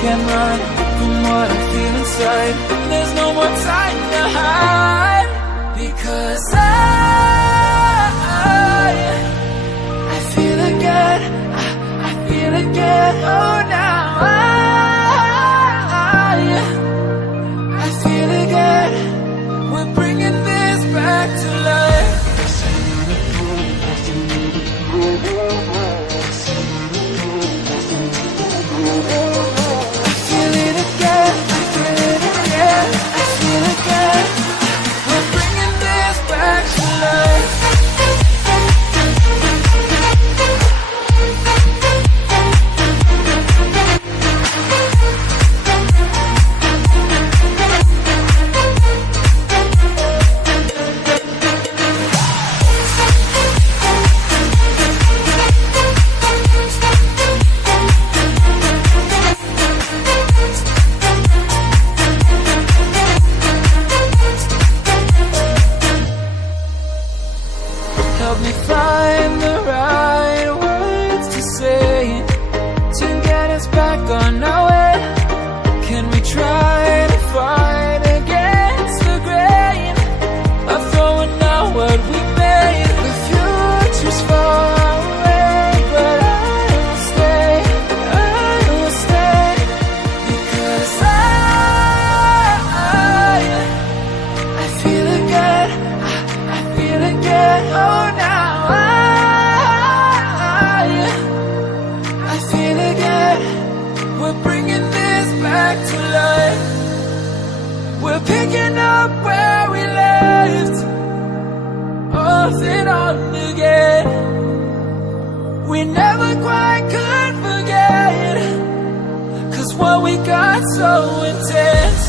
can't run from what I feel inside. There's no more time to hide, because I feel again, I feel again. Oh, now I feel again. We're bringing this back to life. I feel it again, I feel it again, I feel it again. We're bringing this back to life. Help me find the right words to say to get us back on our way. Can we try to fight against the grain of throwing out what we made? The future's far away, but I will stay, because I feel again, I feel again. Oh, now I feel again. We're bringing this back to life. We're picking up where we left off and on again. We never quite could forget, 'cause what we got so intense.